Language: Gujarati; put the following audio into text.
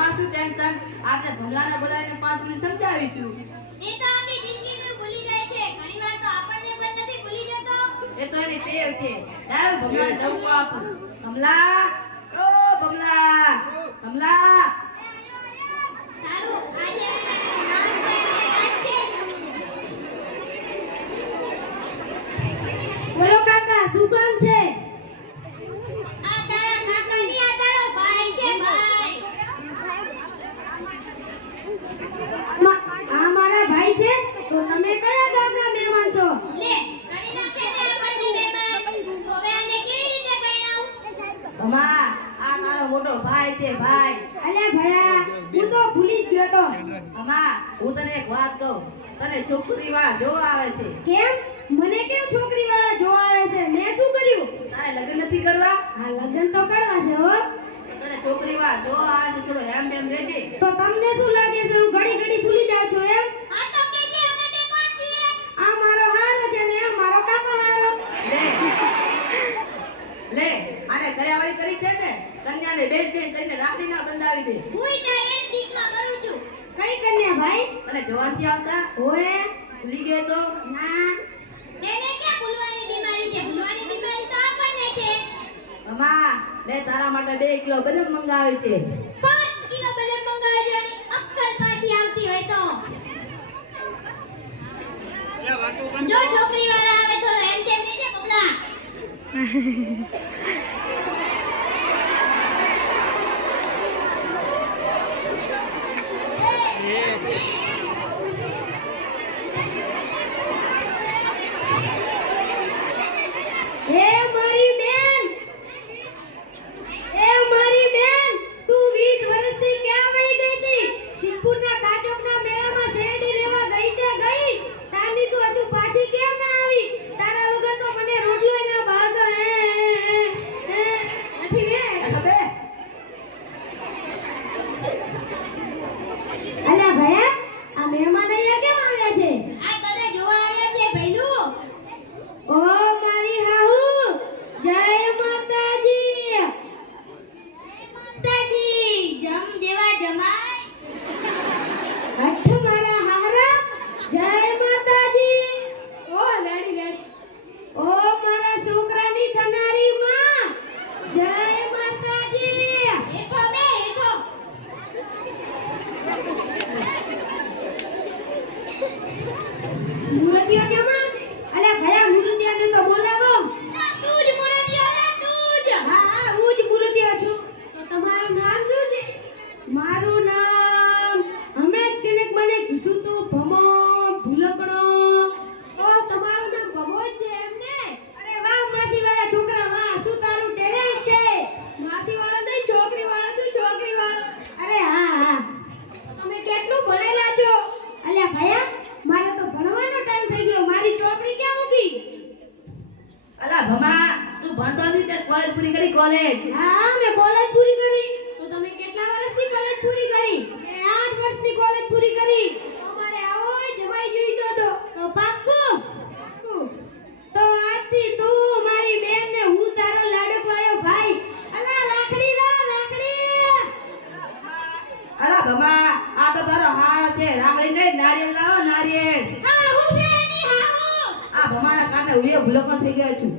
એમાં શું ટેન્શન? આપણે ભમલાને બોલાવીને 5 મિનિટ સમજાવીશું. એ તો આપણી જિંદગીને ભૂલી જાય છે. ઘણીવાર તો આપણને પણ નથી ભૂલી જતો. એ તો એની ટેવ છે. લાવ ભમલાને જવું આપું. ભમલા, ઓ ભમલા, ભમલા. સારું, આજે નામ છે. બોલો કાકા, શું કામ છે? આ તારા કાકા ની આ તારો ભાઈ છે, ભાઈ. આ મારા ભાઈ છે? તો તમે કયા ગામના મહેમાન છો? લે, કરી નાખે ને આપણને મહેમાન. હવે આને કેવી રીતે પરણાવું? ભમા, આ તારો મોટો ભાઈ છે, ભાઈ. અલ્યા ભયા, હું તો ભૂલી જ ગયો તો. ભમા, હું તને એક વાત કહું. તને છોકરી વાળા જોવા આવે છે. કેમ? મને કેમ છોકરી વાળા જોવા આવે છે? મેં શું કર્યું? તારે લગ્ન નથી કરવા? હા, લગ્ન તો કરવા છે હો. તને છોકરી વાળા જોવા આવે છે. થોડો હેમ હેમ રહેજે. તો તમને શું લાગે છે હું ઘડી ઘડી ભૂલી જાઉં છું એમ? આ તો કેજે અમે બે કોણ છીએ? આ મારો હારો છે ને આ મારો કાકા હારો. લે આને કર્યાવાળી કરી છે ને, કન્યાને બેન બેન કરીને રાખડી ના બંધાવી દે. હુંય તારે એક દીકમાં કરું છું. કઈ કન્યા ભાઈ? તને જોવાથી આવતા ઓએ ભૂલી ગયો તો? ના. તેને ક્યાં ભૂલવાની બીમારી છે? ભૂલવાની બીમારી તો આપણને છે. મમ્મા, મેં તારા માટે 2 કિલો બદામ મંગાવી છે. 5 કિલો બદામ મંગાવવાની અક્કલ પાછી આવતી હોય તો. જો છોકરી વાળા આવે તો એમ તેમ નહીં છે બબલા. એ મારી બેન, તું 20 વર્ષથી ક્યાં વહી ગઈ હતી? સિદ્ધપુરના કાચોકના મેળામાં શેરડી લેવા ગઈ તે ગઈ. તારની તું હજુ પાછી કેમ ના આવી? તારા વગર તો મને રોટલોય ના ભાવતો. નથી બે. અલ્યા ભયા, આ મહેમાન અહીંયા કેમ આવ્યા છે? આ તને જોવા આવ્યા છે ભઈલું. ઓ મારી હાહુ, જય માતાજી. માતાજી જમ દેવા જમાય. હઠ મારા હારા, જય માતાજી. ઓ રેડી રેડી. ઓ મારા છોકરાની થનારી માં, જય માતાજી. હેઠો બે હેઠો. મુરતિયા કેમણા? અલ્યા ભયા, મુરતિયાને તો બોલાવો. તું જ મોરતિયો ને તું જ. હા હા, હું જ મુરતિયા છું. તો તમારું નામ શું છે? મારું નામ હમણાં જ કેનેક મને કીધું તું, ભમો ભૂલકણો. ઓ તમારું નામ ભમો જ છે એમ ને? અરે વાહ માસી વાળા છોકરા, વાહ શું તારું ટેલેન્ટ છે. માસી વાળો નહીં, છોકરી વાળો છું, છોકરી વાળો. અરે હા હા, તમે કેટલું ભણેલા છો? અલ્યા ભયા, મારે તો ભણવાનો ટાઈમ થઈ ગયો. મારી ચોપડી ક્યાં મૂકી? અલા ભમા, તું ભણતો નથી તે કોલેજ પૂરી કરી કોલેજ. હા, મેં કોલેજ પૂરી કરી. તો તમે કેટલા વર્ષની કોલેજ પૂરી કરી? મેં 8 વર્ષની કોલેજ પૂરી કરી. અમારે આવો જમાઈ જોઈ તો પાક્કું. તો આજથી તું મારી બેન ને હું તારો લાડકવાયો ભાઈ. અલા રાખડી લા, રાખડી. અલા ભમા, આ તો તારો હારો છે. રામડી ને નારિયેળ લાવો, નારિયેળ. હા હું છે ની હા હું. આ ભમાના કારણે હું એ ભૂલકનો થઈ ગયો છું.